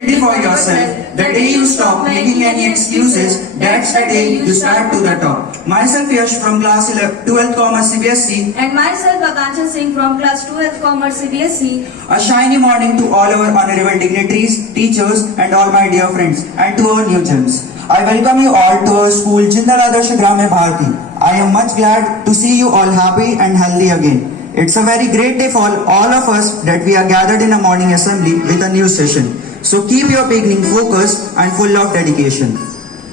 Ready for yourself. The day you stop making any excuses, that's the day you start to the top. Myself Yash from class 12th Commerce CBSE. And myself Akansha Singh from class 12th Commerce CBSE. A shiny morning to all our honorable dignitaries, teachers and all my dear friends and to our new gems. I welcome you all to our school Jindal Adarsh Gramya Bharati. I am much glad to see you all happy and healthy again. It's a very great day for all of us that we are gathered in a morning assembly with a new session. So keep your beginning focused and full of dedication.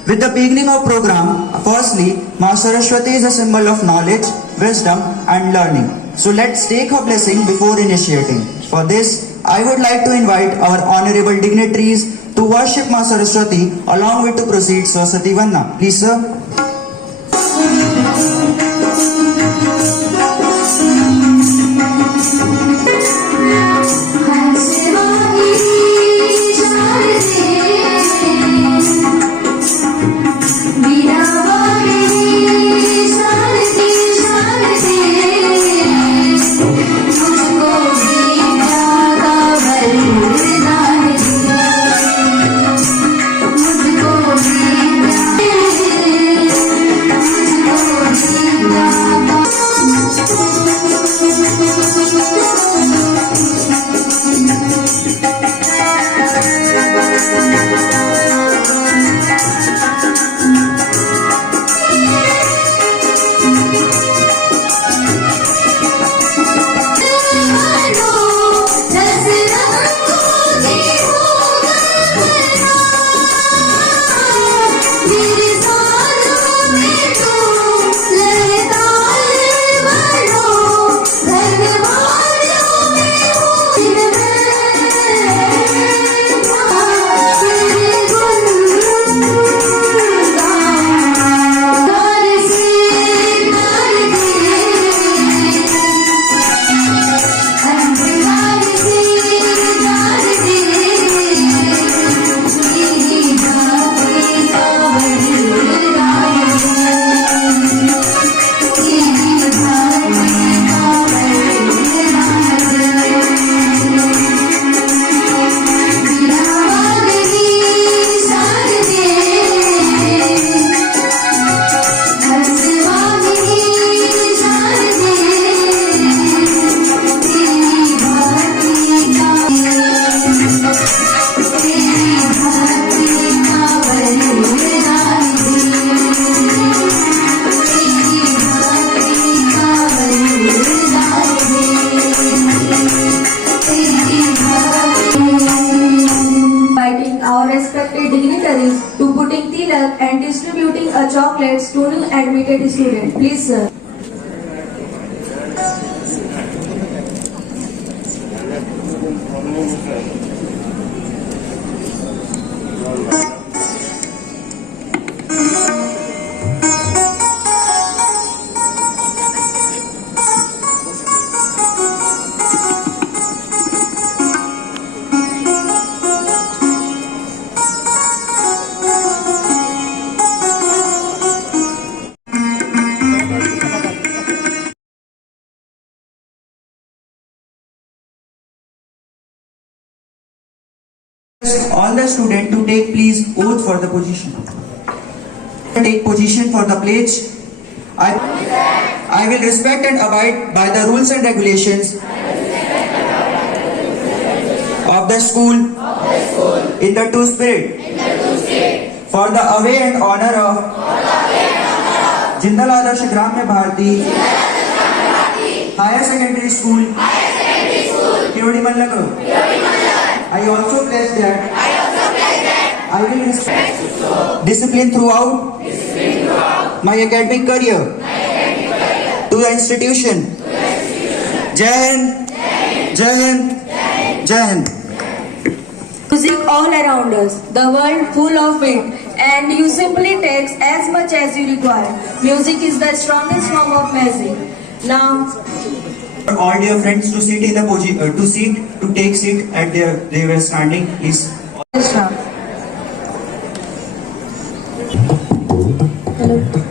With the beginning of program, firstly, Ma Saraswati is a symbol of knowledge, wisdom and learning. So let's take her blessing before initiating. For this, I would like to invite our honorable dignitaries to worship Ma Saraswati along with to proceed Saraswati Vanna. Please sir. Dignitaries to putting tilak and distributing a chocolates to new admitted student. Please sir. All the students to take please oath for the position. Take position for the pledge. I will respect and abide by the rules and regulations of the school in the true spirit. For the away and honor of Jindal Adarsh Gramya Bharati Higher Secondary School, Kewadi Mallagar. I also pledge that I will respect discipline throughout my academic career to the institution. Jai Hind, Jai Hind, Jai Hind. Music all around us, the world full of it, and you simply take as much as you require. Music is the strongest form of magic. Now, all dear friends to sit in the to take seat at they were standing, please. hello.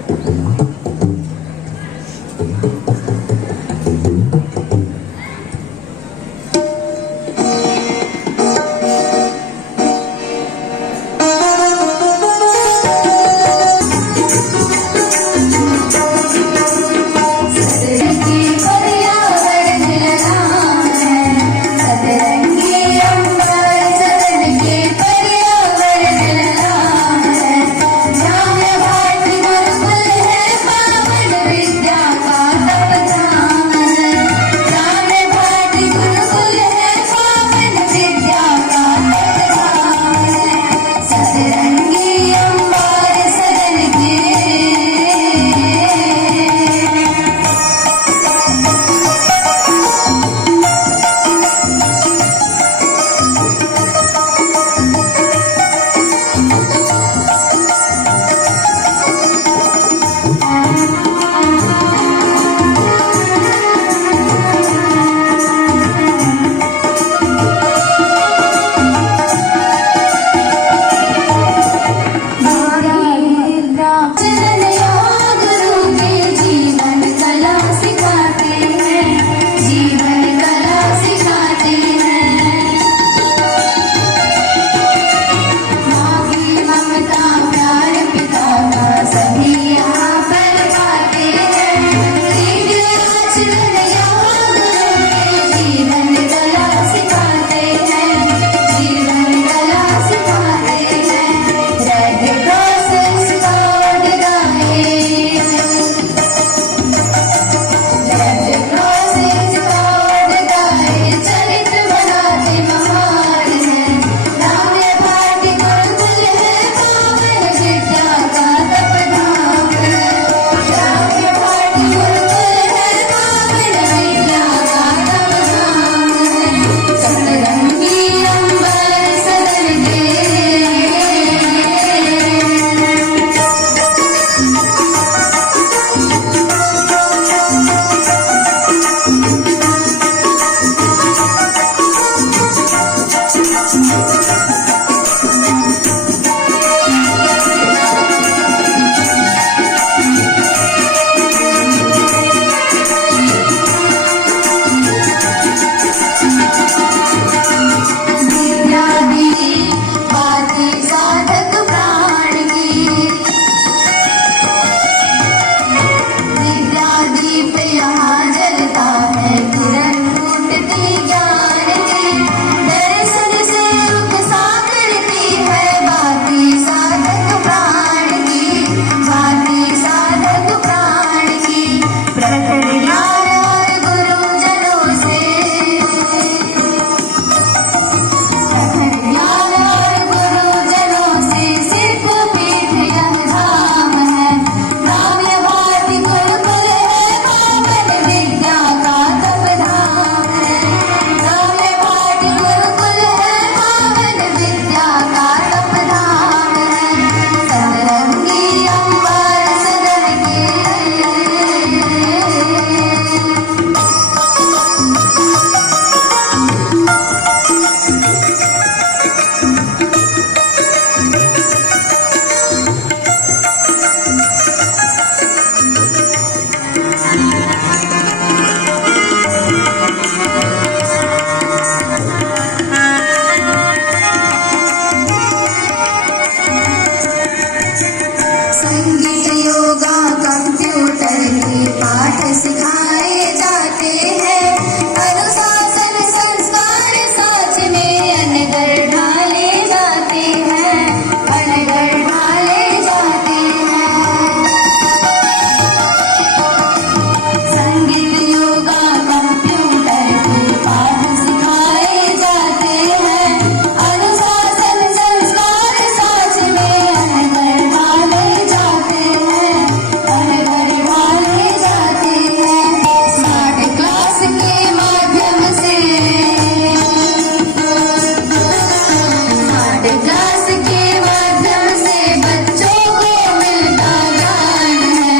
Class के माध्यम से बच्चों को मिलता ज्ञान है।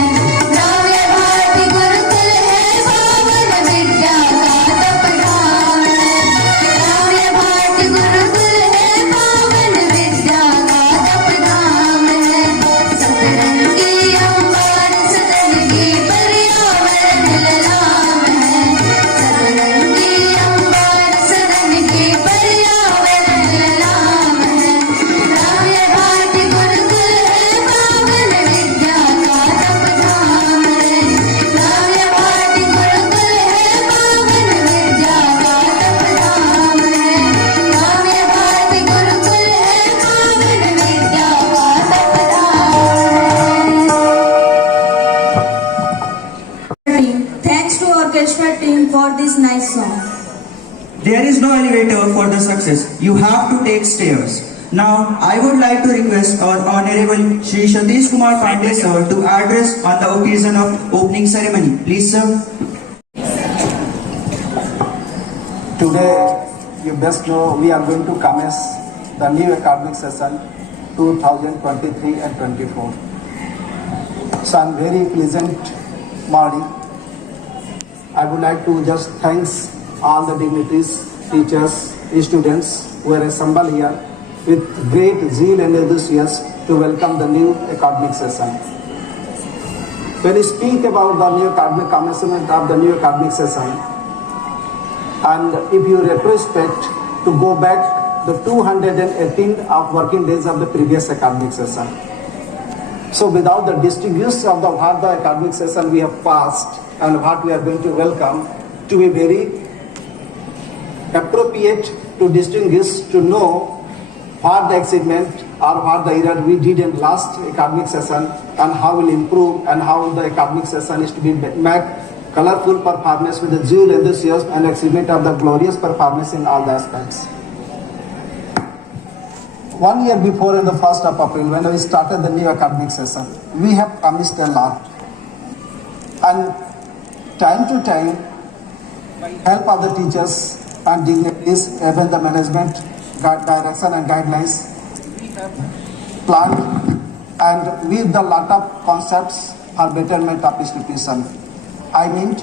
ग्राम्य भारती गुरुकुल है पावन विद्या का तपधाम है। ग्राम्य भारती गुरुकुल है पावन विद्या का तपधाम है। सतरंगी अंबार सदन की पर्यावरण ललाम है। सतरंगी अंबार सदन की पर्यावरण ललाम है। ग्राम्य भारती गुरुकुल है पावन विद्या का तपधाम है। ग्राम्य भारती गुरुकुल है पावन विद्या का तपधाम है। ग्राम्य भारती गुरुकुल है पावन विद्या का तपधाम है। Thanks to orchestra team for this nice song. There is no elevator for the success. You have to take stairs. Now, I would like to request our Honorable Shri Satish Kumar Pandey sir to address on the occasion of opening ceremony. Please, sir. Today, you best know we are going to commence the new academic session 2023 and 24. So I'm very pleasant morning. I would like to just thanks all the dignitaries, teachers, students who are assembled here with great zeal and enthusiasm to welcome the new academic session. When we speak about the new academic commencement of the new academic session, and if you retrospect to go back the 218 of working days of the previous academic session. So without the distinguish of the what the academic session we have passed and what we are going to welcome, to be very appropriate to distinguish, to know what the achievement or what the error we did in last academic session and how will improve and how the academic session is to be made colorful performance with the zeal, enthusiasm and achievement of the glorious performance in all the aspects. 1 year before, in the 1st of April, when we started the new academic session, we have promised a lot. And time to time, help of the teachers and dignitaries, even the management direction and guidelines, planned and with the lot of concepts for betterment of institution. I mean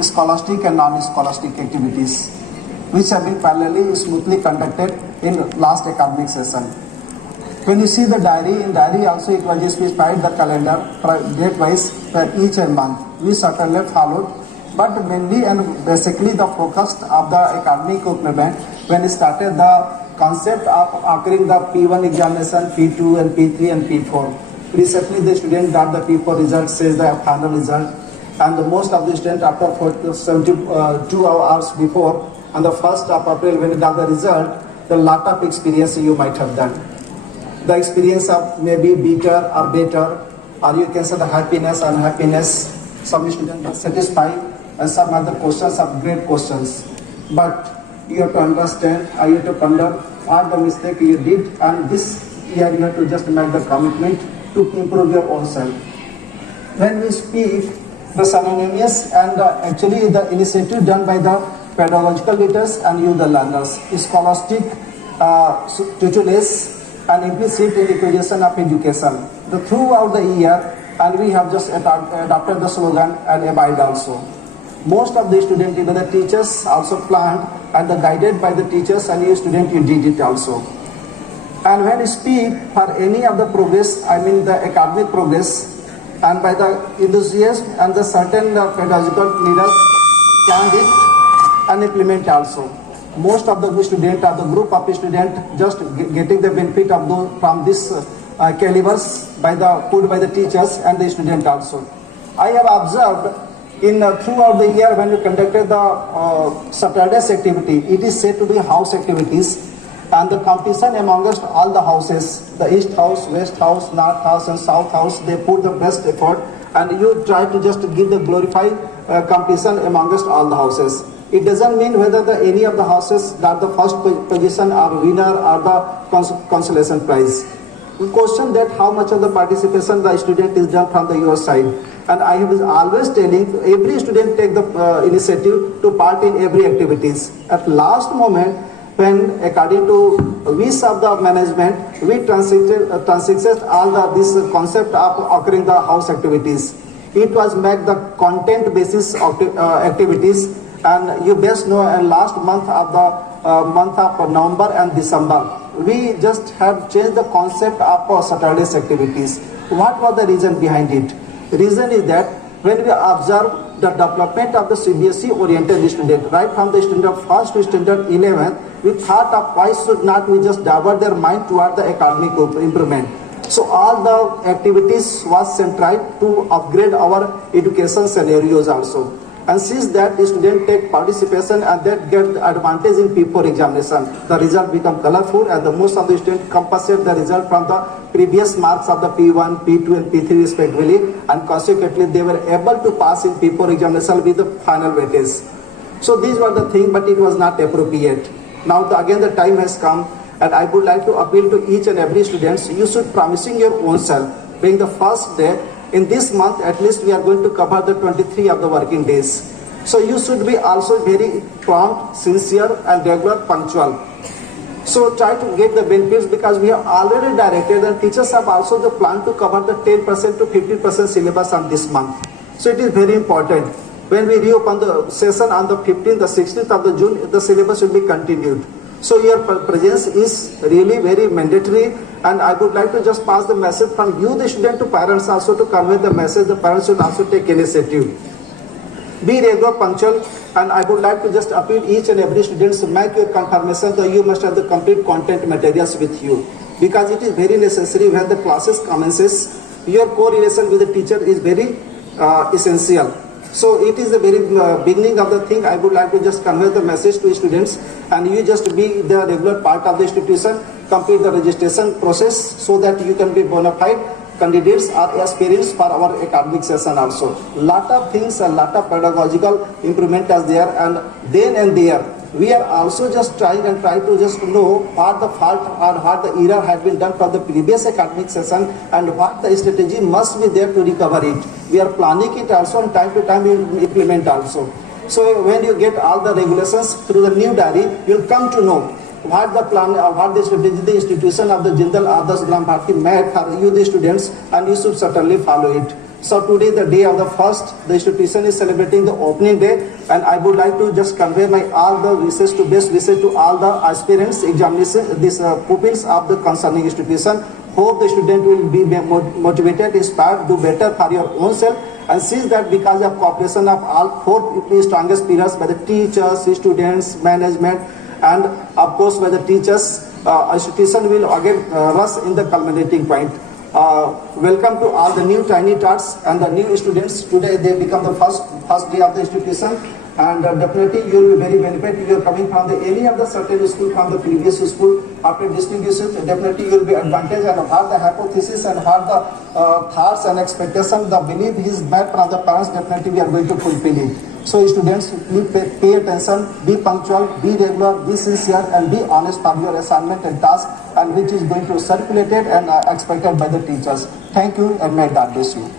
scholastic and non-scholastic activities, which have been parallelly smoothly conducted in last academic session. When you see the diary, in diary also it was specified the calendar date-wise for each month. We certainly followed, but mainly and basically the focus of the academic equipment when we started the concept of occurring the P1 examination, P2 and P3 and P4. Recently the student got the P4 result, says the final result, and the most of the students after 72 hours before, on the 1st of April when you got the result, the lot of experience you might have done. The experience of maybe bitter or better, or you can say the happiness, unhappiness. Some students are satisfied and some other questions are great questions. But you have to understand, you have to ponder what the mistake you did, and this year you have to just make the commitment to improve your own self. When we speak, the synonymous and actually the initiative done by the pedagogical leaders and you the learners, scholastic tutelage and implicit in acquisition of education. Throughout the year, and we have just adopted the slogan and abide also. Most of the students, even the teachers also planned and guided by the teachers and you student you did it also. And when you speak for any of the progress, I mean the academic progress, and by the enthusiasm and the certain pedagogical leaders planned it and implement also. Most of the student or the group of students just getting the benefit of from this calibers by the put by the teachers and the student also. I have observed in throughout the year when we conducted the Saturday's activity, it is said to be house activities, and the competition amongst all the houses, the east house, west house, north house and south house, they put the best effort and you try to just give the glorified competition amongst all the houses. It doesn't mean whether any of the houses got the first position or winner or the consolation prize. We question that how much of the participation the student is done from your side. And I was always telling every student take the initiative to part in every activities. At last moment, when according to wish of the management, we transited all this concept of occurring the house activities. It was make the content basis of activities, and you best know last month of November and December, we just have changed the concept of Saturday's activities. What was the reason behind it? The reason is that when we observe the development of the CBSE oriented student, right from the standard 1st to standard 11, we thought of why should not we just divert their mind toward the academic improvement. So all the activities was centered to upgrade our education scenarios also. And since that the student take participation and that get the advantage in P4 examination, the result become colorful, and the most of the students compensate the result from the previous marks of the P1, P2 and P3 respectively, and consequently they were able to pass in P4 examination with the final weightage. So these were the things, but it was not appropriate. Now again the time has come, and I would like to appeal to each and every student, you should promising your own self, being the first day, in this month at least we are going to cover the 23 of the working days. So you should be also very prompt, sincere and regular, punctual. So try to get the benefits, because we have already directed and teachers have also the plan to cover the 10% to 15% syllabus on this month. So it is very important. When we reopen the session on the 15th, the 16th of the June, the syllabus will be continued. So your presence is really very mandatory, and I would like to just pass the message from you, the student, to parents also, to convey the message. The parents should also take initiative. Be regular, punctual, and I would like to just appeal each and every student to make your confirmation that you must have the complete content materials with you, because it is very necessary when the classes commences. Your correlation with the teacher is very essential. So it is the very beginning of the thing. I would like to just convey the message to students, and you just be the regular part of the institution, complete the registration process so that you can be bona fide candidates or aspirants for our academic session also. Lot of things, a lot of pedagogical improvement is there, and then and there we are also just trying to just know what the fault or what the error had been done from the previous academic session, and what the strategy must be there to recover it. We are planning it also, and time to time we will implement also. So when you get all the regulations through the new diary, you'll come to know what the plan, what the strategy the institution of the Jindal Adarsh Gram Bharti made for you, the students, and you should certainly follow it. So today, the day of the first, the institution is celebrating the opening day, and I would like to just convey my all the wishes to best wishes to all the aspirants, examination, these pupils of the concerning institution. Hope the student will be motivated, inspired, do better for your own self. And since that, because of cooperation of all four strongest pillars by the teachers, students, management, and of course by the teachers, institution will again rush in the culminating point. Welcome to all the new tiny tots and the new students. Today they become the first day of the institution, and definitely you will be very benefit. You are coming from the any of the certain school from the previous school. After distinguishing, definitely you will be advantage, and what the hypothesis and what the thoughts and expectations, the belief is made from the parents, definitely we are going to fulfill it. So students, please pay attention, be punctual, be regular, be sincere, and be honest for your assignment and task, and which is going to be circulated and expected by the teachers. Thank you, and may God bless you.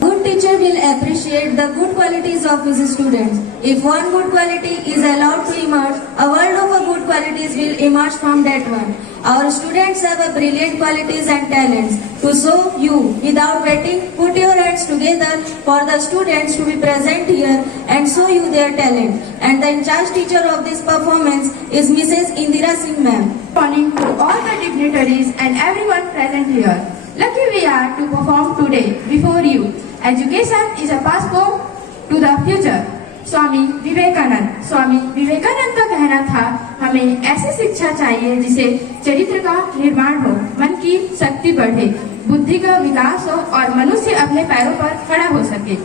Good teacher will appreciate the good qualities of his students. If one good quality is allowed to emerge, a world of good qualities will emerge from that one. Our students have a brilliant qualities and talents. To show you, without waiting, put your hands together for the students to be present here and show you their talent. And the in charge teacher of this performance is Mrs. Indira Singh ma'am. Morning to all the dignitaries and everyone present here. Lucky we are to perform today before you. Education is a passport to the future. Swami Vivekananda का कहना था, हमें ऐसी शिक्षा चाहिए जिसे चरित्र का निर्माण हो, मन की शक्ति बढ़े, बुद्धि का विकास हो और मनुष्य अपने पैरों पर खड़ा हो सके।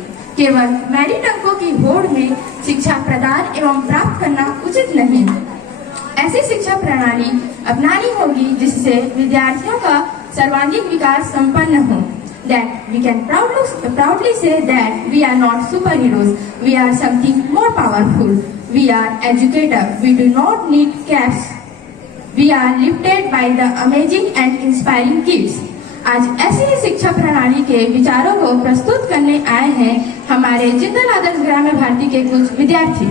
केवल मैरिट अंकों की होड़ में शिक्षा प्रदान एवं प्राप्त करना उचित नहीं। ऐसी शिक्षा प्रणाली अपनानी होगी जिससे विद्यार्थियों का सर्वांगीण विकास संपन्न हो। That we can proudly say that we are not superheroes. We are something more powerful. We are educators. We do not need caps. We are lifted by the amazing and inspiring kids. आज ऐसी ही शिक्षा प्रणाली के विचारों को प्रस्तुत करने आए हैं हमारे जिंदल आदर्श ग्राम्य भारती के कुछ विद्यार्थी।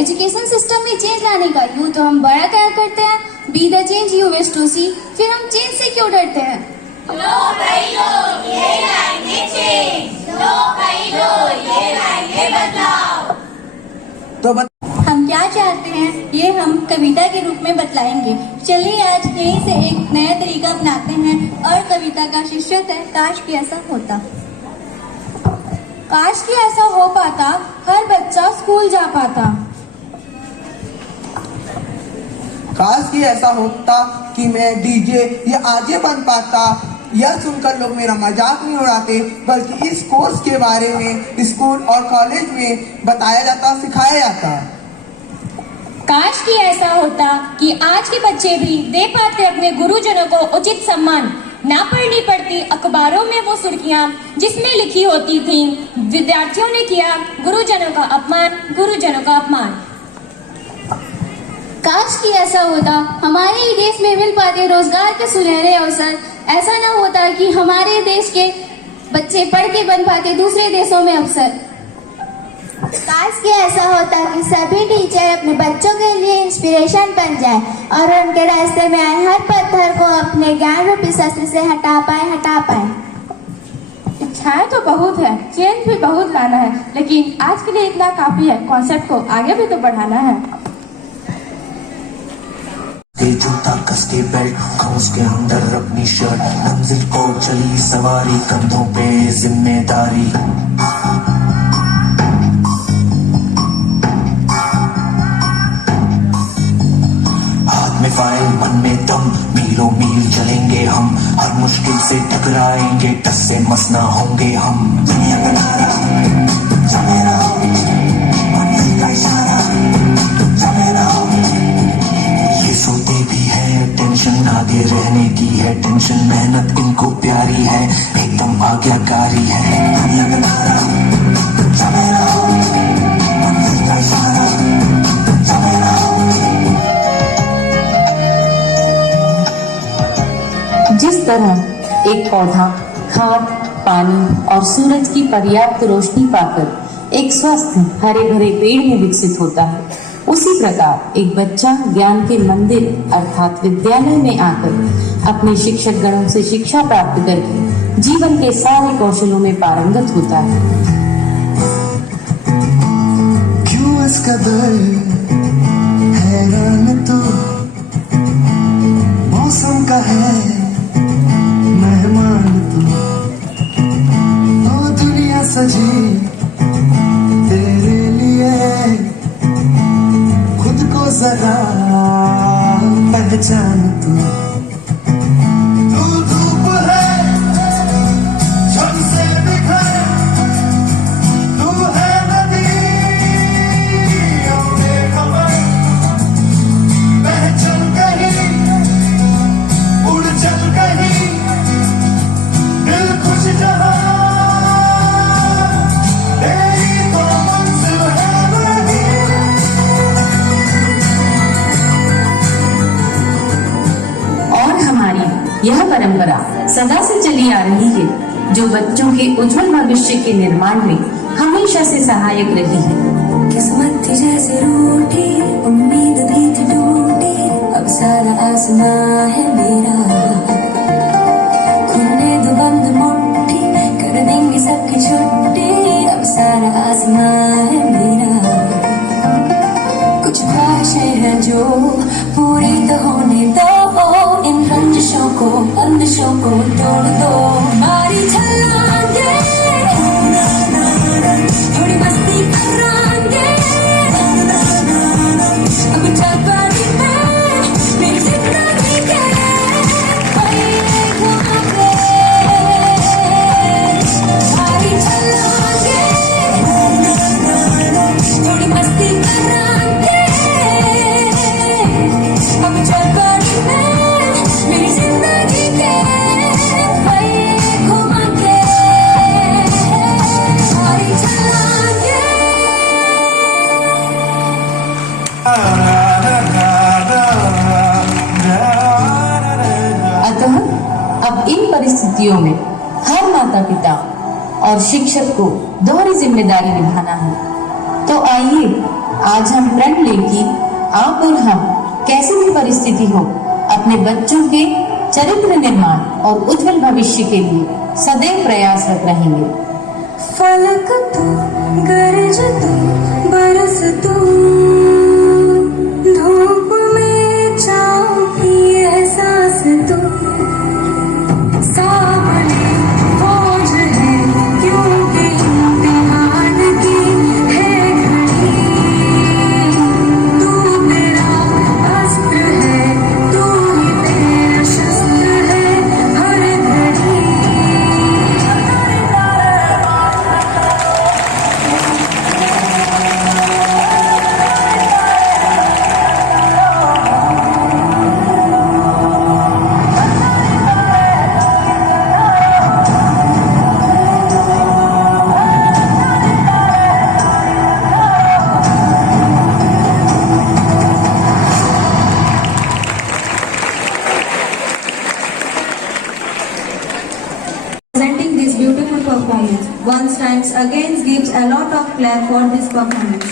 एजुकेशन सिस्टम में चेंज लाने का यूं तो हम बड़ा क्या करते हैं, be the change you wish to see, फिर हम चेंज से क्यों डरते हैं? तो हम क्या चाहते हैं ये हम कविता के रूप में बतलाएंगे। चलिए आज यहीं से एक नया तरीका अपनाते हैं और कविता का शीर्षक है काश कि ऐसा होता। काश कि ऐसा हो पाता, हर बच्चा स्कूल जा पाता। काश कि ऐसा होता कि मैं डीजे या आरजे बन पाता। यह सुनकर लोग मेरा मजाक नहीं उड़ाते, बल्कि इस कोर्स के बारे में स्कूल और कॉलेज में बताया जाता, सिखाया जाता। काश कि ऐसा होता कि आज के बच्चे भी दे पाते अपने गुरुजनों को उचित सम्मान, ना पढ़नी पड़ती अखबारों में वो सुर्खियां जिसमें लिखी होती थी विद्यार्थियों ने किया गुरुजनों का अपमान, गुरुजनों का अपमान। काश कि ऐसा होता हमारे ही देश में मिल पाते रोजगार के सुनहरे अवसर। ऐसा ना होता कि हमारे देश के बच्चे पढ़ के बन पाते दूसरे देशों में अवसर। काश कि ऐसा होता कि सभी टीचर अपने बच्चों के लिए इंस्पिरेशन बन जाए और उनके रास्ते में आए हर पत्थर को अपने ज्ञान रूपी शस्त्र से हटा पाए। इच्छाएं तो बहुत है, चेंज भी बहुत लाना है, लेकिन आज के लिए इतना काफी है। कॉन्सेप्ट को आगे भी तो बढ़ाना है। जूता कस के बेल्ट खाउस के अंदर अपनी शर्ट, मंजिल को चली सवारी, कंधों पे जिम्मेदारी। हाथ में फाइल मन में दम, मीलों मील चलेंगे हम, हर मुश्किल से टकराएंगे, टस से मस ना होंगे हम। दुनिया का नारा जमे रहो, मंजिल का इशारा जमे रहो। ये सोते भी है टेंशन आगे रहने की है, टेंशन मेहनत इनको प्यारी है, एकदम आज्ञाकारी है। दुनिया का नारा जमे रहो, मंजिल का इशारा जमे रहो। जिस तरह एक पौधा खाद, पानी और सूरज की पर्याप्त रोशनी पाकर एक स्वस्थ हरे भरे पेड़ में विकसित होता है, उसी प्रकार एक बच्चा ज्ञान के मंदिर अर्थात विद्यालय में आकर अपने शिक्षक गणों से शिक्षा प्राप्त करके जीवन के सारे कौशलों में पारंगत होता है। क्यों इस कदर हैरान तू, मौसम का है मेहमान तू, ओ दुनिया सजी तेरे लिए, खुद को जरा पहचान तू। तू धूप है झम से बिखर, तू है नदी में खबर, बह चल कहीं उड़ चल कहीं, दिल खुश जहां तेरी तो मंजिल है वही। और हमारी यह परंपरा सदा से चली आ रही है, जो बच्चों के उज्जवल भविष्य के निर्माण में हमेशा से सहायक रही है। किस्मत थी जैसे रूठी, उम्मीद भी थी टूटी, अब सारा आसमां है मेरा। खुलने दो बंद मुट्ठी, कर देंगे सबकी छुट्टी, अब सारा आसमां है मेरा। कुछ ख्वाहिशें हैं जो पूरी तो होने दो, इन रंजिशों को बंदिशों को तोड़ दो। मारी छलांगे थोड़ी मस्ती करांगे, अब चल पड़ी मैं मेरी जिंदगी के पहिए घुमाके। मारी छलांगे थोड़ी मस्ती करांगे, अब चल पड़ी मैं मेरी जिंदगी के पहिए घुमाके। मारी छलांगे। अतः स्मृतियों में हर माता पिता और शिक्षक को दोहरी जिम्मेदारी निभाना है। तो आइए आज हम प्रण लें कि आप और हम कैसी भी परिस्थिति हो अपने बच्चों के चरित्र निर्माण और उज्जवल भविष्य के लिए सदैव प्रयासरत रहेंगे। फलक तू, गरज तू, बरस तू, धूप में छाँव की एहसास तू, सामने फौज है क्योंकि इम्तिहान की है घड़ी, तू मेरा अस्त्र है, तू ही मेरा शस्त्र है हर घड़ी। Presenting this beautiful performance, once times again gives a lot of clap for this performance.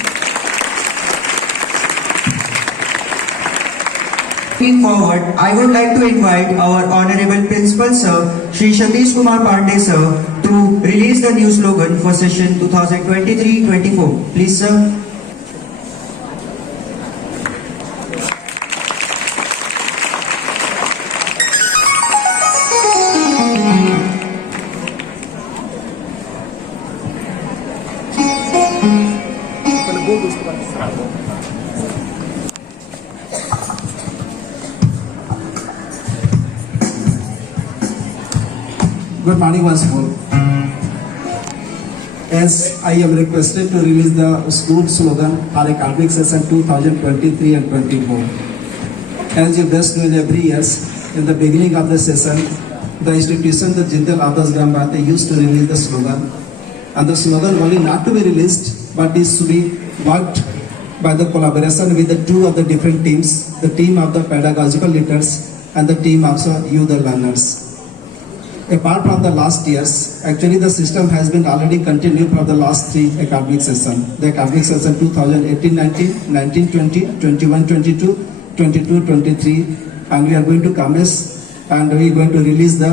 Moving forward, I would like to invite our Honorable Principal Sir, Shri Satish Kumar Pandey Sir, to release the new slogan for session 2023-24. Please, sir. Good morning once more. As I am requested to release the school slogan for academic session 2023 and 24. As you best know, in every year, in the beginning of the session, the institution, the Jindal Adarsh Gram Bharati, used to release the slogan. And the slogan only not to be released, but is to be worked by the collaboration with the two of the different teams, the team of the pedagogical leaders and the team of you, the learners. Apart from the last years, actually the system has been already continued for the last 3 academic sessions. The academic session 2018-19, 19-20, 21-22, 22-23, and we are going to commence and we are going to release the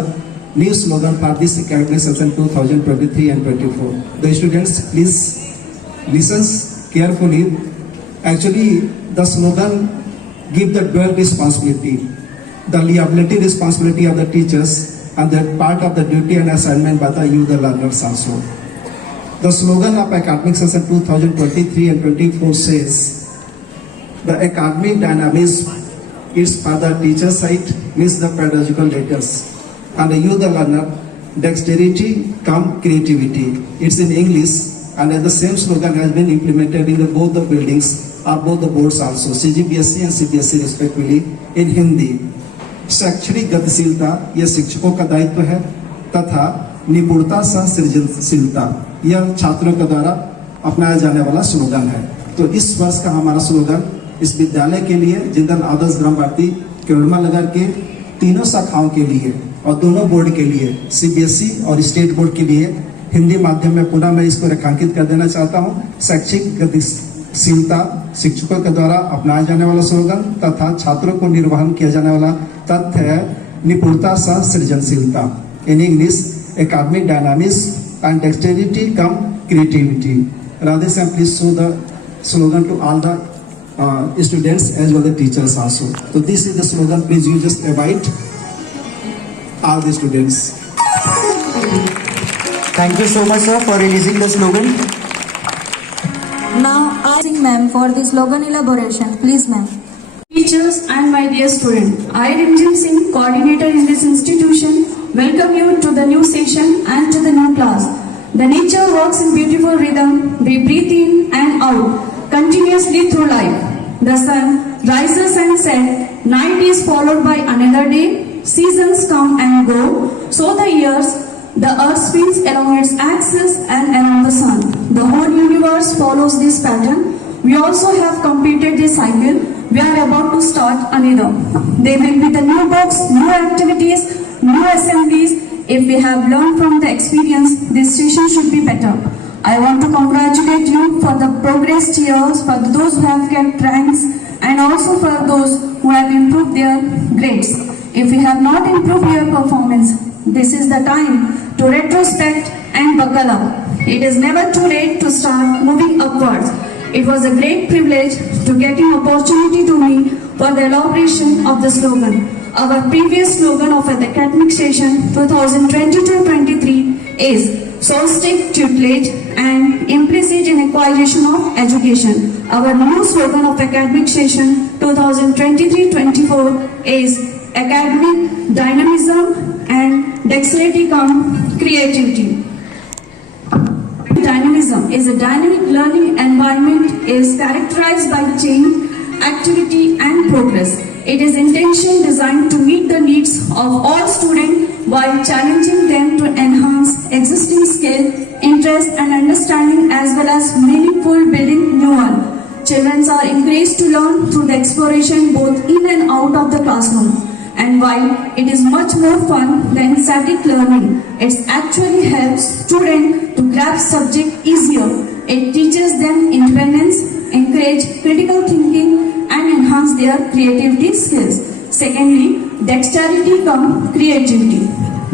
new slogan for this academic session 2023 and 24. The students, please listen carefully. Actually, the slogan give the dual responsibility, the liability responsibility of the teachers and that part of the duty and assignment by the you, the learners also. The slogan of academic session 2023 and 24 says, the academic dynamism is for the teacher side, means the pedagogical leaders, and the you, the learner, dexterity come creativity. It's in English, and the same slogan has been implemented in both the buildings or both the boards also, CGPSC and CBSE respectively, in Hindi. शैक्षणिक गतिशीलता यह शिक्षकों का दायित्व है तथा निपुणता सह सृजनशीलता यह छात्रों के द्वारा अपनाया जाने वाला स्लोगन है। तो इस वर्ष का हमारा स्लोगन इस विद्यालय के लिए जिंदल आदर्श ग्राम भारती केवड़मा नगर के तीनों शाखाओं के लिए और दोनों बोर्ड के लिए सीबीएसई और स्टेट बोर्ड के लिए हिंदी माध्यम में पुनः मैं इसको रेखांकित कर देना चाहता हूँ। शैक्षिक गतिशीलता शिक्षकों के द्वारा अपनाया जाने वाला स्लोगन तथा छात्रों को निर्वहन किया जाने वाला तथ्य है निपुणता सह सृजनशीलता। In English academic dynamics and dexterity cum creativity. Radhe Sam please show the slogan to all the students as well the teachers also. So this is the slogan, please you just abide all the students. Thank you so much, sir, for releasing the slogan. Now asking ma'am for the slogan elaboration. Please, ma'am. Teachers and my dear student, I, Rimjim Singh, coordinator in this institution, welcome you to the new session and to the new class. The nature works in beautiful rhythm. We breathe in and out continuously through life. The sun rises and sets. Night is followed by another day. Seasons come and go. So the years, the earth spins along its axis and around the sun. The whole universe follows this pattern. We also have completed this cycle. We are about to start another. There will be the new books, new activities, new assemblies, If we have learned from the experience, this session should be better. I want to congratulate you for the progress years, for those who have kept ranks, and also for those who have improved their grades. If you have not improved your performance, this is the time to retrospect and buckle up. It is never too late to start moving upwards. It was a great privilege to get an opportunity to me for the elaboration of the slogan. Our previous slogan of the academic session 2022-23 is Solstice tutelage and implicit in acquisition of education. Our new slogan of academic session 2023-24 is academic dynamism and dexterity cum creativity. Dynamism is a dynamic learning environment is characterized by change, activity and progress. It is intention designed to meet the needs of all students while challenging them to enhance existing skill, interest and understanding as well as meaningful building new one. Children are encouraged to learn through the exploration both in and out of the classroom. And while it is much more fun than static learning, it actually helps students to grasp subject easier. It teaches them independence, encourage critical thinking and enhance their creativity skills. Secondly, dexterity cum creativity.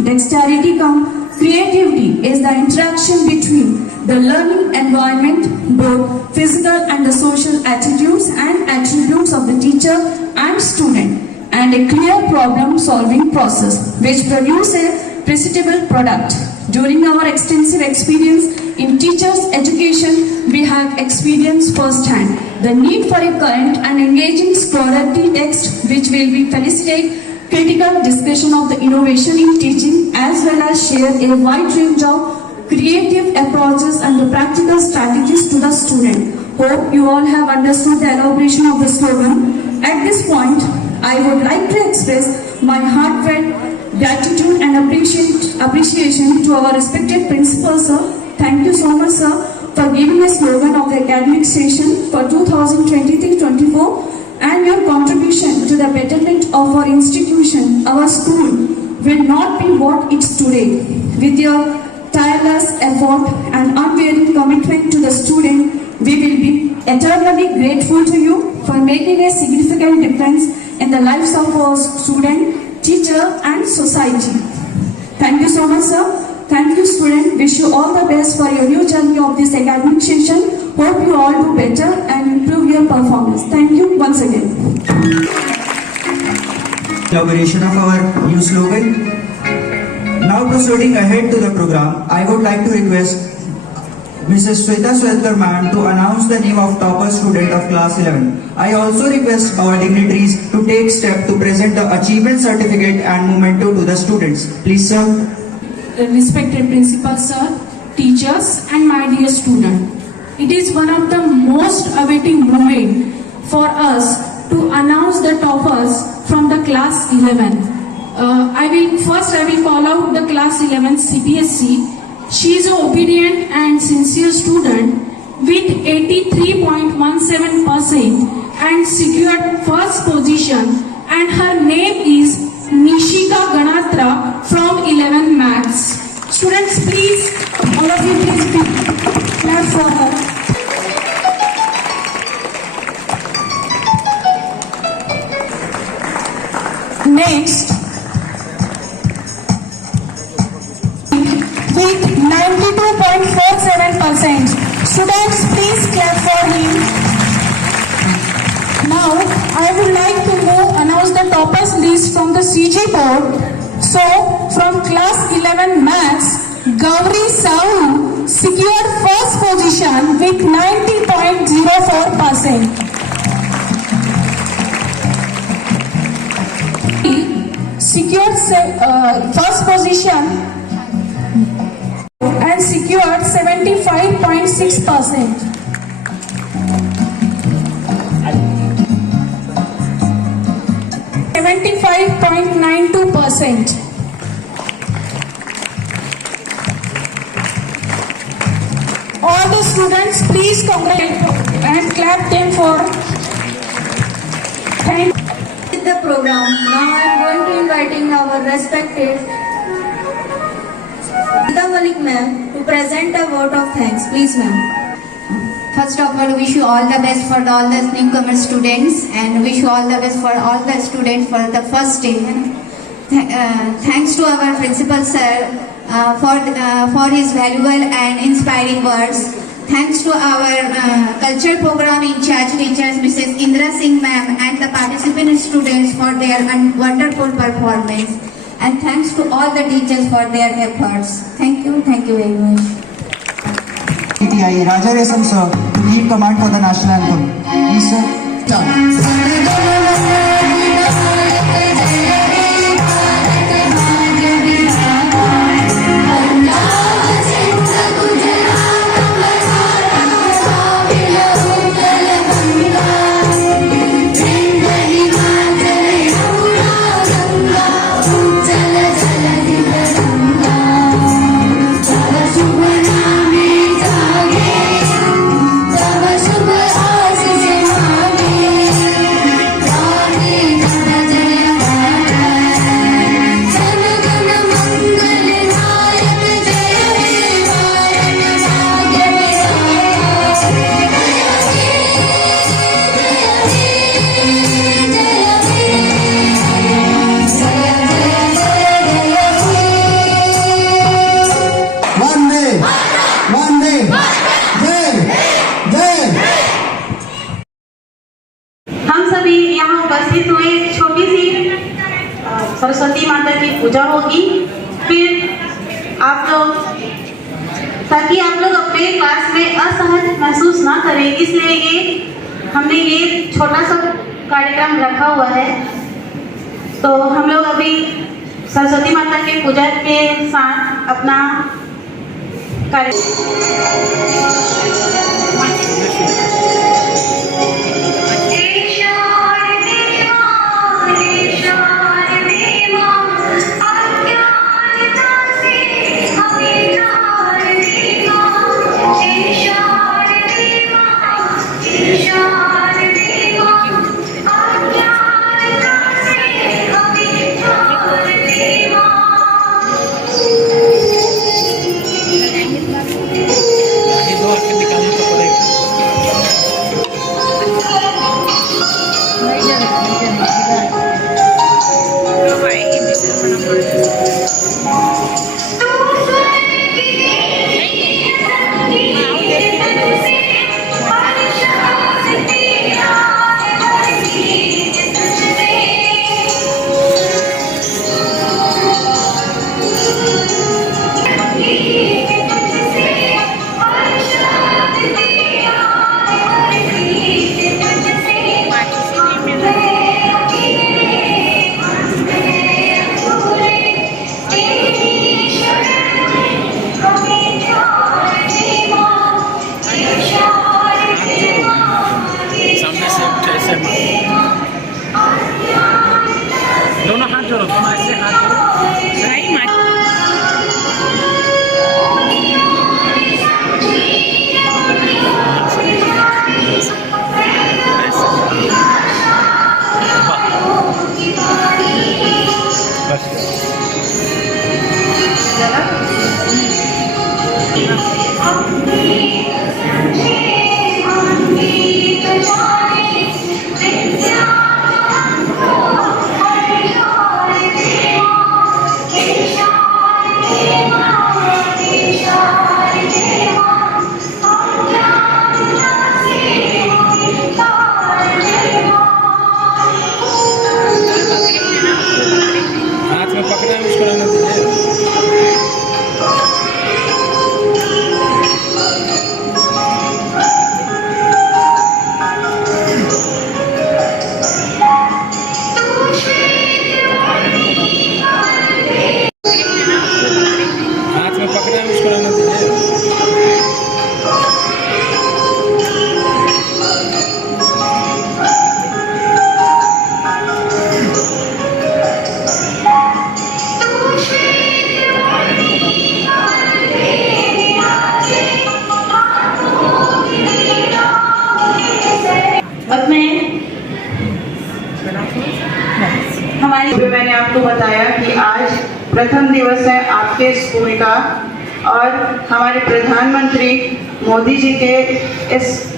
Dexterity cum creativity is the interaction between the learning environment, both physical and the social attitudes and attributes of the teacher and student, and a clear problem solving process which produce a perceptible product. During our extensive experience in teachers' education, we have experienced firsthand the need for a current and engaging exploratory text which will be facilitate critical discussion of the innovation in teaching as well as share a wide range of creative approaches and the practical strategies to the student. Hope you all have understood the elaboration of the slogan. At this point, I would like to express my heartfelt gratitude and appreciation to our respected principal, sir. Thank you so much, sir, for giving a slogan of the academic session for 2023-24 and your contribution to the betterment of our institution, our school, will not be what it's today. With your tireless effort and unwavering commitment to the student, we will be eternally grateful to you for making a significant difference in the lives of our student, teacher and society. Thank you so much, sir. Thank you, student. Wish you all the best for your new journey of this academic session. Hope you all do better and improve your performance. Thank you once again. Elaboration of our new slogan. Now proceeding ahead to the program, I would like to request Mrs. Sweta Swedkar ma'am to announce the name of topper student of class 11. I also request our dignitaries to take step to present the achievement certificate and memento to the students. Please, sir. Respected principal, sir, teachers and my dear student, it is one of the most awaiting moment for us to announce the toppers from the class 11. I will call out the class 11 CBSE. She is an obedient and sincere student with 83.17% and secured first position, and her name is Nishika Ganatra from 11 Maths. Students, please, all of you please clap for her. Next, with 92.47%. Students, please clap for him. Now, I would like to announce the toppers list from the CG board. So, from class 11 Maths, Gauri Sahu secured first position with 90.04%. Secured first position and secured 75.6%. .92%. All the students, please congratulate and clap them for. Thank With the program, now I am going to inviting our respected Nida Malik ma'am to present a vote of thanks. Please ma'am. First of all, wish you all the best for all the newcomer students and wish you all the best for all the students for the first day. Thanks to our principal sir for his valuable and inspiring words. Thanks to our culture program in charge teachers Mrs. Indra Singh ma'am and the participant students for their wonderful performance. And thanks to all the teachers for their efforts. Thank you very much. TTI Raja Resam sir to lead command for the national anthem. Please sir. हम सभी यहाँ उपस्थित हुए, छोटी सी सरस्वती माता की पूजा होगी, फिर आप लोग, ताकि आप लोग अपने क्लास में असहज महसूस ना करें, इसलिए हमने ये छोटा सा कार्यक्रम रखा हुआ है। तो हम लोग अभी सरस्वती माता की पूजा के साथ अपना दोनों हाथ जोड़ो, दोनों ऐसे हाथ जोड़ो। सही माइक। मैंने आपको बताया कि आज प्रथम दिवस है आपके स्कूल का, और हमारे प्रधानमंत्री मोदी जी के इस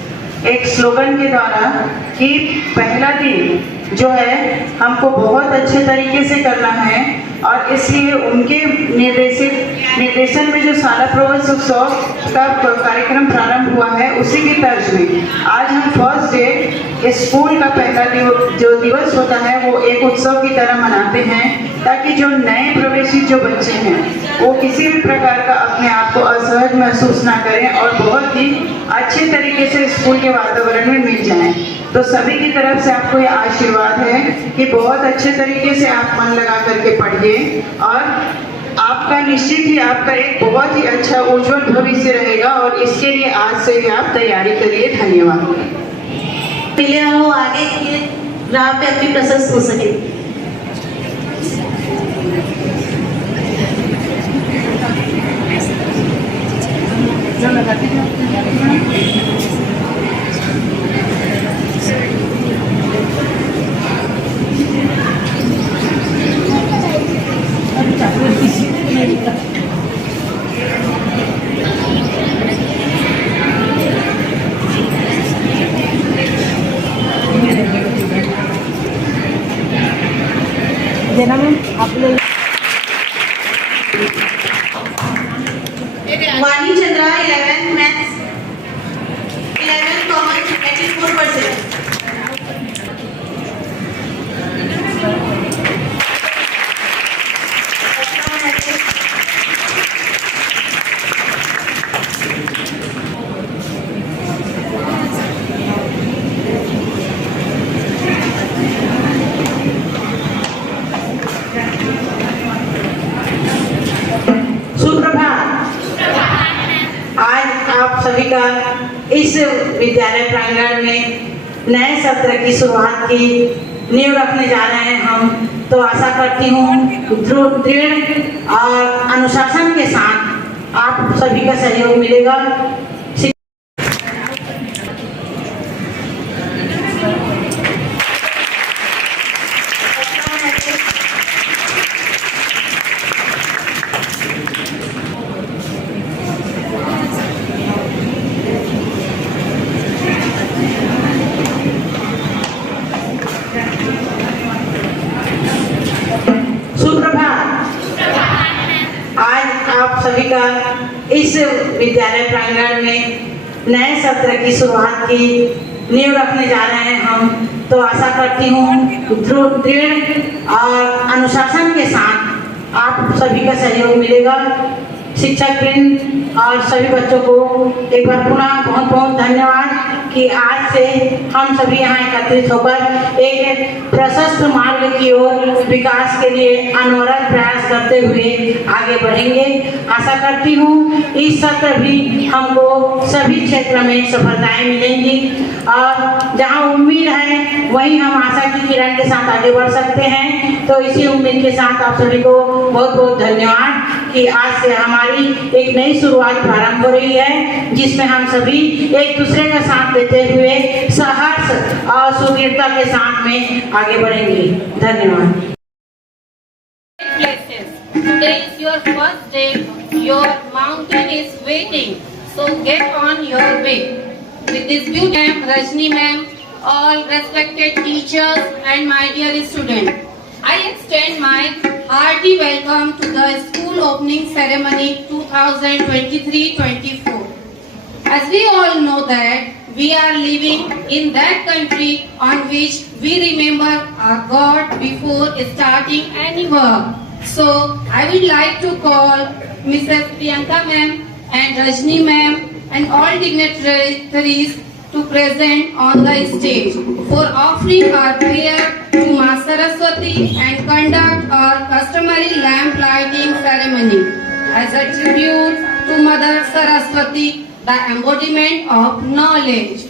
एक स्लोगन के द्वारा कि पहला दिन जो है हमको बहुत अच्छे तरीके से करना है, और इसलिए उनके निर्देशन में जो शाला प्रवेशोत्सव का कार्यक्रम प्रारंभ हुआ है, उसी की तर्ज में आज हम फर्स्ट डे स्कूल का पहला जो दिवस होता है वो एक उत्सव की तरह मनाते हैं, ताकि जो नए प्रवेशित जो बच्चे हैं वो किसी भी प्रकार का अपने आप को असहज महसूस ना करें और बहुत ही अच्छे तरीके से स्कूल के वातावरण में मिल जाएं। तो सभी की तरफ से आपको ये आशीर्वाद है कि बहुत अच्छे तरीके से आप मन लगा करके पढ़िए, और आपका निश्चित ही आपका एक बहुत ही अच्छा उज्जवल भविष्य रहेगा, और इसके लिए आज से ही आप तैयारी करिए। धन्यवाद। वो आगे के राह पे अपनी प्रशस्त हो सके। वाणी चंद्रा 11 मैथ्स 11 कॉमन 84%। सभी का इस विद्यालय प्रांगण में नए सत्र की शुरुआत की नींव रखने जा रहे हैं हम, तो आशा करती हूँ दृढ़ और अनुशासन के साथ आप सभी का सहयोग मिलेगा। सभी का इस विद्यालय प्रांगण में नए सत्र की शुरुआत की नींव रखने जा रहे हैं हम, तो आशा करती हूँ दृढ़ और अनुशासन के साथ आप सभी का सहयोग मिलेगा। शिक्षकवृंद और सभी बच्चों को एक बार पुनः बहुत बहुत धन्यवाद कि आज से हम सभी यहाँ एकत्रित होकर एक प्रशस्त मार्ग की ओर विकास के लिए अनवरत प्रयास करते हुए आगे बढ़ेंगे। आशा करती हूँ इस सत्र भी हमको सभी क्षेत्र में सफलताएं मिलेंगी, और जहाँ उम्मीद है वहीं हम आशा की किरण के साथ आगे बढ़ सकते हैं। तो इसी उम्मीद के साथ आप सभी को बहुत बहुत धन्यवाद कि आज से हमारी एक नई शुरुआत प्रारंभ हो रही है, जिसमें हम सभी एक दूसरे का साथ देते हुए सहर्ष और सुदृढ़ता के साथ में आगे बढ़ेंगे। धन्यवाद। Today is your first day. Your mountain is waiting. So get on your way. With this beautiful ma'am, Rajni ma'am, all respected teachers and my dear students, I extend my hearty welcome to the school opening ceremony 2023-24. As we all know that we are living in that country on which we remember our God before starting any work. So I would like to call Mrs. Priyanka ma'am and Rajni ma'am and all dignitaries to present on the stage for offering our prayer to Ma Saraswati and conduct our customary lamp lighting ceremony as a tribute to Mother Saraswati, the embodiment of knowledge.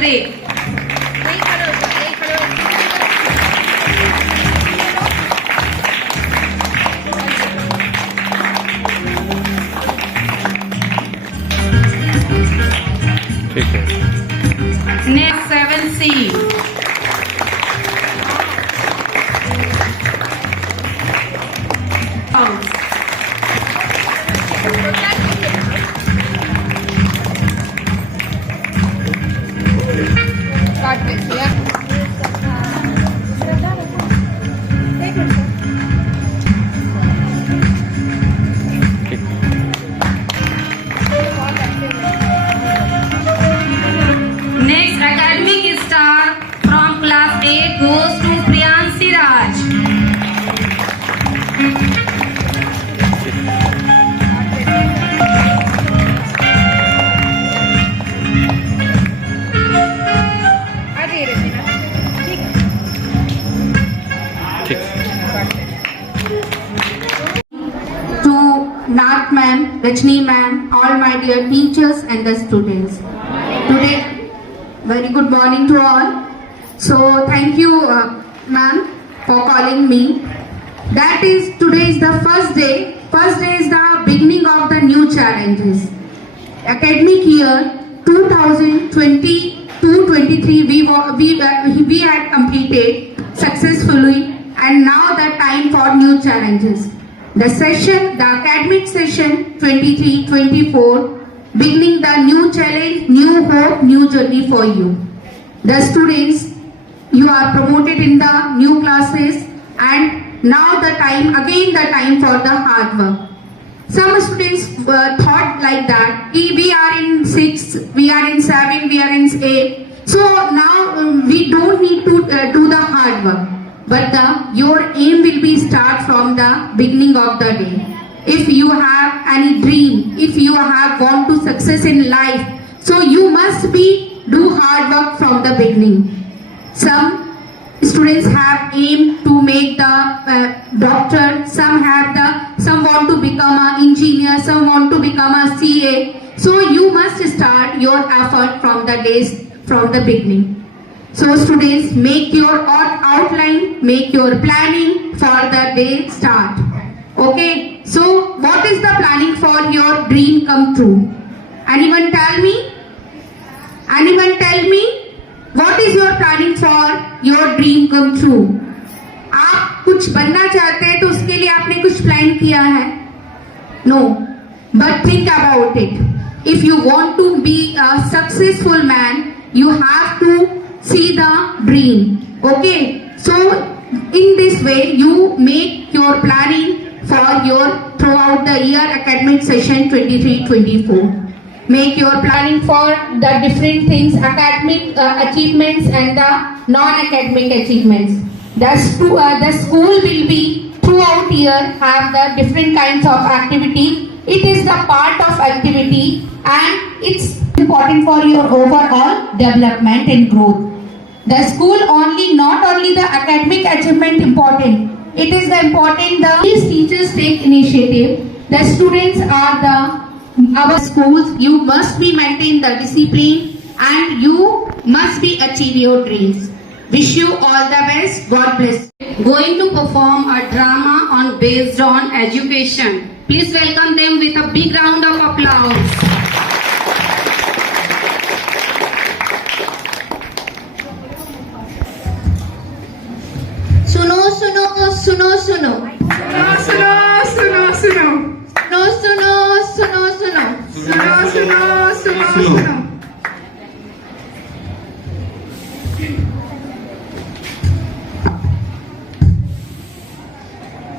सासरे। Next 7C. Next academic star from class 8 goes to Priyansi Raj. To Nath ma'am, Rajni ma'am, all my dear teachers and the students. Today, very good morning to all. So thank you ma'am for calling me. That is, today is the first day. First day is the beginning of the new challenges. Academic year 2022-23 we had completed successfully, and now the time for new challenges. The academic session 23-24, beginning the new challenge, new hope, new journey for you. The students, you are promoted in the new classes, and now the time for the hard work. Some students thought like that, we are in 6, we are in 7, we are in 8. So now we don't need to do the hard work. But your aim will be start from the beginning of the day. If you have any dream, if you have want to success in life, so you must do hard work from the beginning. Some students have aim to make the doctor, some want to become an engineer, some want to become a CA. So you must start your effort from the beginning. So students, make your outline, make your planning for the day start. Okay, so what is the planning for your dream come true? Anyone tell me? What is your planning for your dream come true? आप कुछ बनना चाहते हैं तो उसके लिए आपने कुछ प्लान किया है? No, but think about it. If you want to be a successful man, you have to see the dream. Okay, so in this way you make your planning for your throughout the year academic session 23-24. Make your planning for the different things, academic achievements and the non-academic achievements. The school will be throughout year have the different kinds of activity. It is the part of activity and it's important for your overall development and growth. The school not only the academic achievement important, it is the important these teachers take initiative. The students are our schools. You must be maintain the discipline and you must be achieve your dreams. Wish you all the best. God bless. Going to perform a drama based on education. Please welcome them with a big round of applause. सुनो सुनो सुनो सुनो सुनो सुनो सुनो सुनो सुनो सुनो सुनो सुनो सुनो सुनो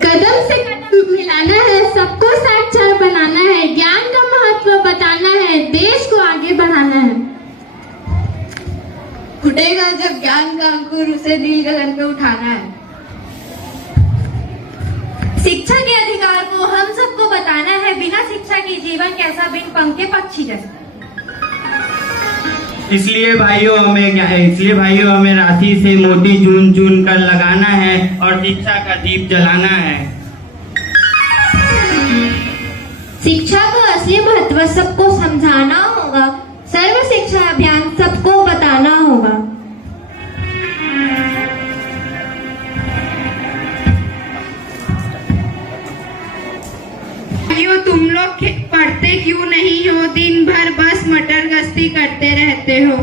कदम से कदम मिलाना है, सबको साक्षर बनाना है, ज्ञान का महत्व बताना है, देश को आगे बढ़ाना है। फूटेगा जब ज्ञान का अंकुर, उसे नील गगन पे उठाना है। शिक्षा के अधिकार को हम सबको बताना है, बिना शिक्षा के जीवन कैसा बिन पंख के पक्षी जैसा। इसलिए भाइयों हमें राशि से मोती चुन चुन कर लगाना है और शिक्षा का दीप जलाना है। शिक्षा का असली महत्व सबको समझाना होगा, सर्व शिक्षा अभियान सबको बताना दिन भर बस मटर गश्ती करते रहते हो।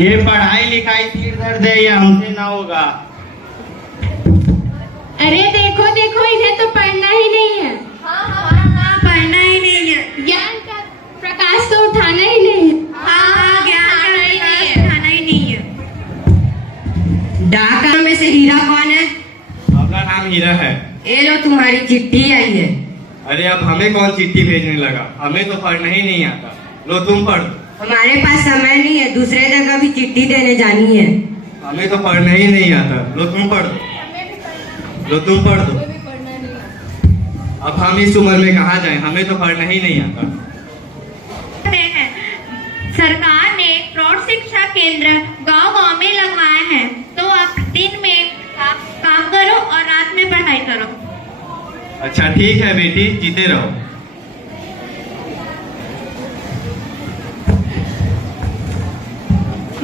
ये पढ़ाई लिखाई सिर दर्द है, ये हमसे ना होगा। अरे देखो देखो, इन्हें तो पढ़ना ही नहीं है। हाँ, पढ़ना ही नहीं है। ज्ञान का प्रकाश तो उठाना ही नहीं है। हाँ, ज्ञान का प्रकाश उठाना ही नहीं है। डाका में से हीरा कौन है? आपका नाम हीरा है। ये लो तुम्हारी चिट्ठी आई है। अरे अब हमें कौन चिट्ठी भेजने लगा, हमें तो पढ़ना ही नहीं आता। लो तुम पढ़। हमारे पास समय नहीं है, दूसरे जगह भी चिट्ठी देने जानी है। हमें तो पढ़ना ही नहीं आता। लो तुम पढ़ दो। लो तुम पढ़ दो। अब हम इस उम्र में कहाँ जाएं, हमें तो पढ़ना ही नहीं आता। सरकार ने प्रौढ़ शिक्षा केंद्र गांव-गांव में लगवाए हैं, तो आप दिन में काम करो और रात में पढ़ाई करो। अच्छा ठीक है बेटी, जीते रहो।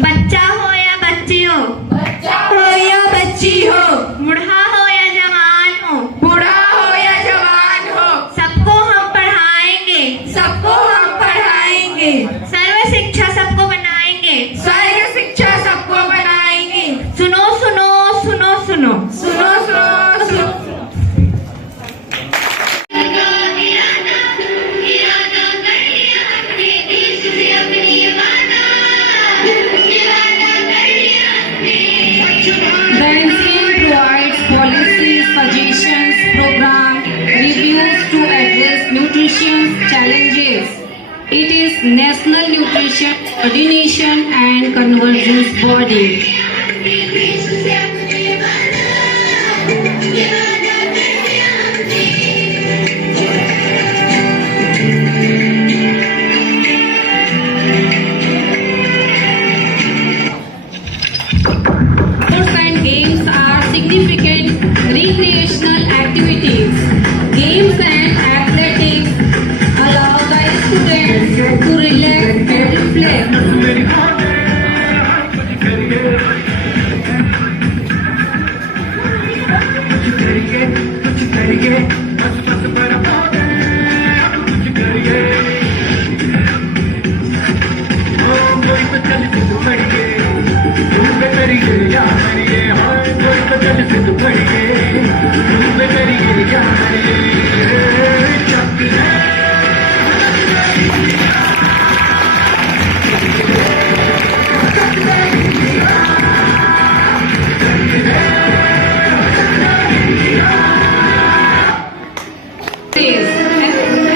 बच्चा हो या बच्ची हो, बच्चा हो या बच्ची हो, बूढ़ा हो या जवान हो, बूढ़ा हो या जवान हो, सबको हम पढ़ाएंगे, सबको हम पढ़ाएंगे। सर्व शिक्षा सबको बनाएंगे, सर्व शिक्षा सबको बनाएंगे। सुनो सुनो सुनो सुनो सुनो सुनो सुनो। The scheme provides policies, suggestions, program, reviews to address nutrition challenges. It is National Nutrition Coordination and Convergence Body. Sports and games are significant recreational activities. Games and athletics allow the students to relax and reflect.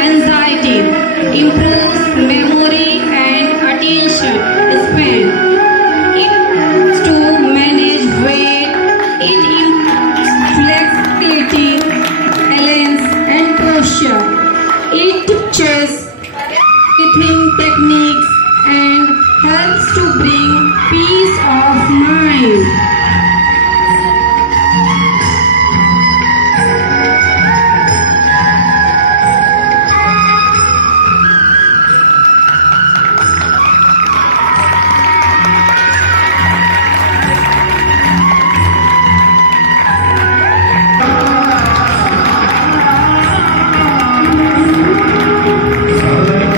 Anxiety improves memory and attention span. It to manage weight. It improves flexibility, balance, and posture. It teaches breathing techniques and helps to bring peace of mind.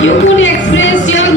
You could express your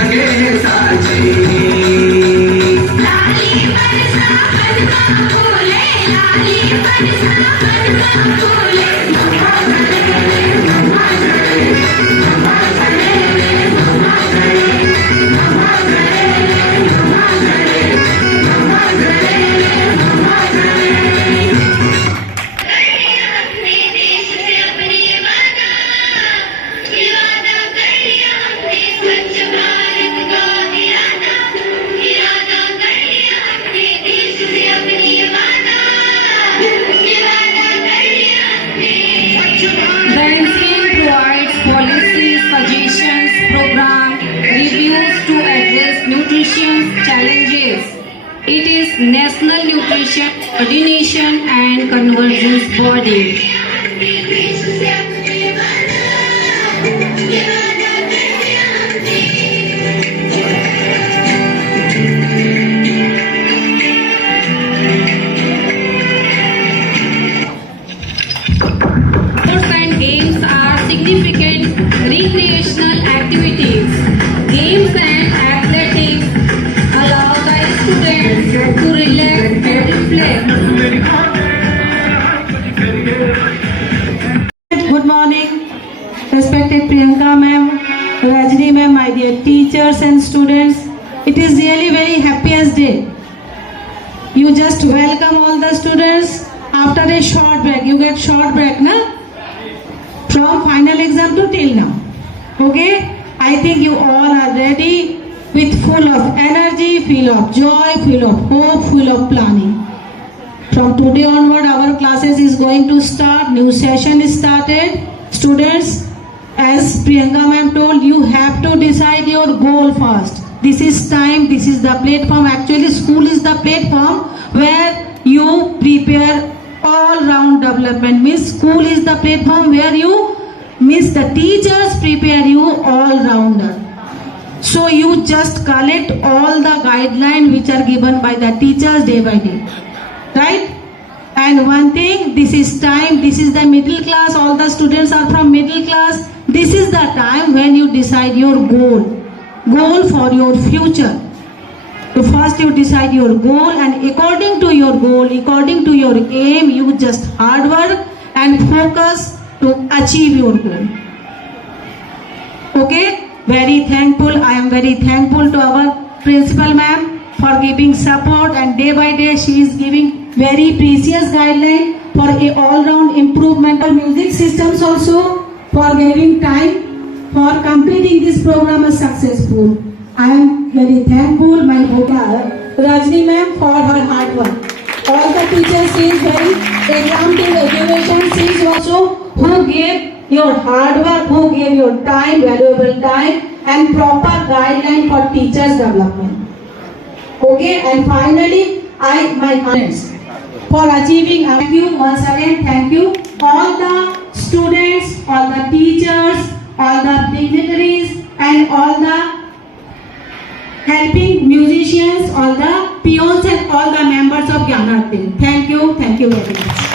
लगे साचे लाली बरसा बरसा फूले लाली बरसा बरसा फूले The NCM provides policies, suggestions, program, reviews to address nutrition challenges. It is National Nutrition Coordination and Convergence Body. Sports and games are significant recreational activities. Games and athletics allow the students to relax and reflect. Good morning, respected Priyanka ma'am, Rajni ma'am, my dear teachers and students. It is really very happiest day. You just welcome all the students after a short break. You get short break, na? From final exam to till now. Okay? I think you all are ready with full of energy, full of joy, full of hope, full of planning. From today onward, our classes is going to start. New session is started. Students, as Priyanka ma'am told, you have to decide your goal first. This is time, this is the platform. Actually, school is the platform where you prepare all-round development. Means school is the platform where the teachers prepare you all-rounder. So you just collect all the guidelines which are given by the teachers day by day. Right? And one thing, this is time, this is the middle class, all the students are from middle class. This is the time when you decide your goal for your future. So first you decide your goal, and according to your goal, according to your aim, you just hard work and focus to achieve your goal. Okay? Very thankful. I am very thankful to our principal ma'am for giving support, and day by day she is giving very precious guideline for a all-round improvement of music systems also, for giving time for completing this program as successful. I am very thankful my Rajni ma'am for her hard work. All the teachers, she is very exam to education, she is also who gave your hard work, who gave your time, valuable time and proper guideline for teachers development. Okay, and finally, my parents for achieving. Thank you once again. Thank you all the students, all the teachers, all the dignitaries, and all the helping musicians, all the peons, and all the members of Gyanarthi. Thank you very much.